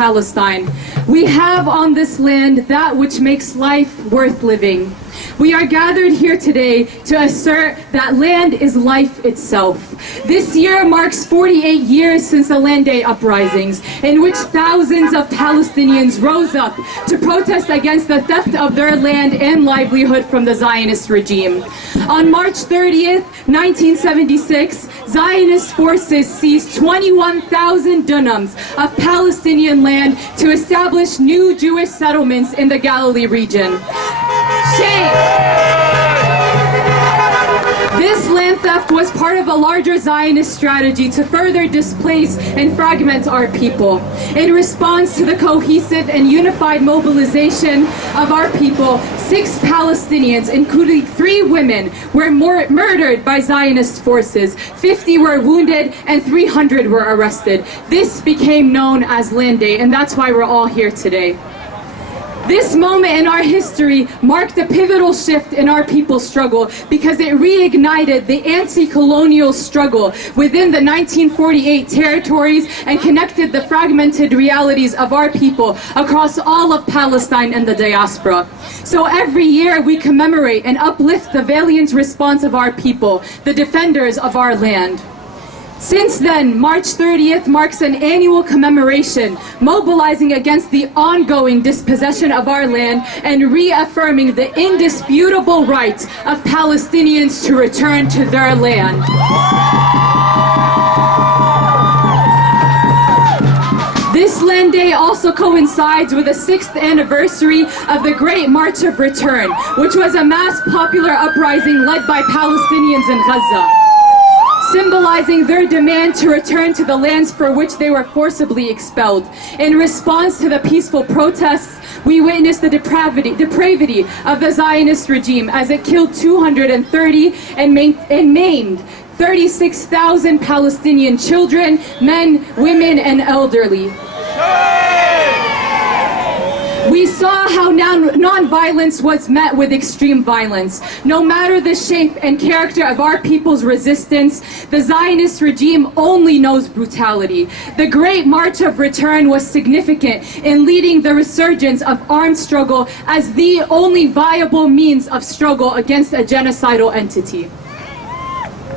Palestine. We have on this land that which makes life worth living. We are gathered here today to assert that land is life itself. This year marks 48 years since the Land Day uprisings, in which thousands of Palestinians rose up to protest against the theft of their land and livelihood from the Zionist regime. On March 30th, 1976, Zionist forces seized 21,000 dunams of Palestinian land to establish new Jewish settlements in the Galilee region. This land theft was part of a larger Zionist strategy to further displace and fragment our people. In response to the cohesive and unified mobilization of our people, 6 Palestinians, including 3 women, were murdered by Zionist forces, 50 were wounded, and 300 were arrested. This became known as Land Day, and that's why we're all here today. This moment in our history marked a pivotal shift in our people's struggle because it reignited the anti-colonial struggle within the 1948 territories and connected the fragmented realities of our people across all of Palestine and the diaspora. So every year we commemorate and uplift the valiant response of our people, the defenders of our land. Since then, March 30th marks an annual commemoration, mobilizing against the ongoing dispossession of our land and reaffirming the indisputable right of Palestinians to return to their land. This Land Day also coincides with the 6th anniversary of the Great March of Return, which was a mass popular uprising led by Palestinians in Gaza, symbolizing their demand to return to the lands for which they were forcibly expelled. In response to the peaceful protests, we witnessed the depravity of the Zionist regime as it killed 230 and maimed 36,000 Palestinian children, men, women, and elderly. We saw how non-violence was met with extreme violence. No matter the shape and character of our people's resistance, the Zionist regime only knows brutality. The Great March of Return was significant in leading the resurgence of armed struggle as the only viable means of struggle against a genocidal entity.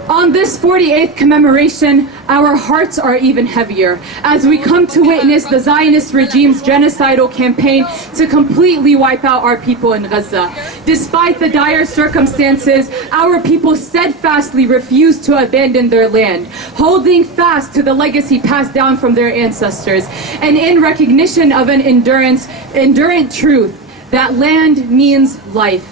On this 48th commemoration, our hearts are even heavier as we come to witness the Zionist regime's genocidal campaign to completely wipe out our people in Gaza. Despite the dire circumstances, our people steadfastly refuse to abandon their land, holding fast to the legacy passed down from their ancestors, and in recognition of an enduring truth that land means life.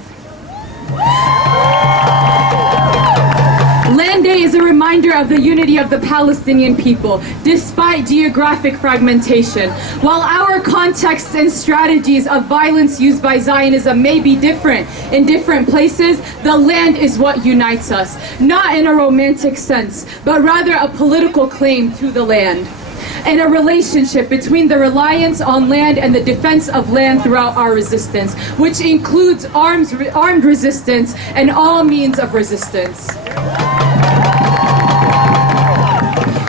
Land Day is a reminder of the unity of the Palestinian people, despite geographic fragmentation. While our contexts and strategies of violence used by Zionism may be different in different places, the land is what unites us, not in a romantic sense, but rather a political claim to the land, and a relationship between the reliance on land and the defense of land throughout our resistance, which includes armed resistance and all means of resistance.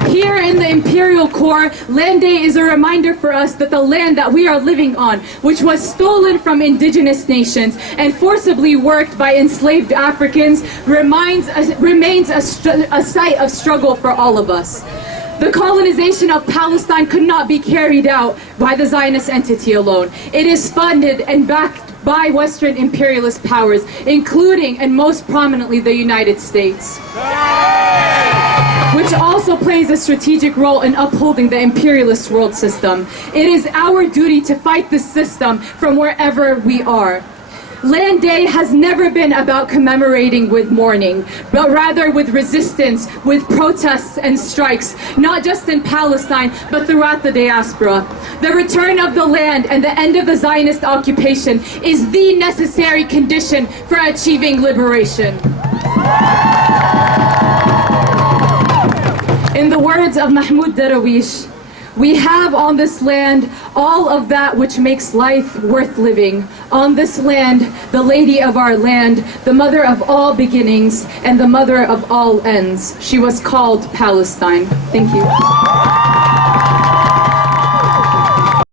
Here in the Imperial Core, Land Day is a reminder for us that the land that we are living on, which was stolen from indigenous nations and forcibly worked by enslaved Africans, remains a site of struggle for all of us. The colonization of Palestine could not be carried out by the Zionist entity alone. It is funded and backed by Western imperialist powers, including and most prominently the United States, which also plays a strategic role in upholding the imperialist world system. It is our duty to fight this system from wherever we are. Land Day has never been about commemorating with mourning, but rather with resistance, with protests and strikes, not just in Palestine, but throughout the diaspora. The return of the land and the end of the Zionist occupation is the necessary condition for achieving liberation. In the words of Mahmoud Darwish, we have on this land all of that which makes life worth living. On this land, the lady of our land, the mother of all beginnings and the mother of all ends. She was called Palestine. Thank you.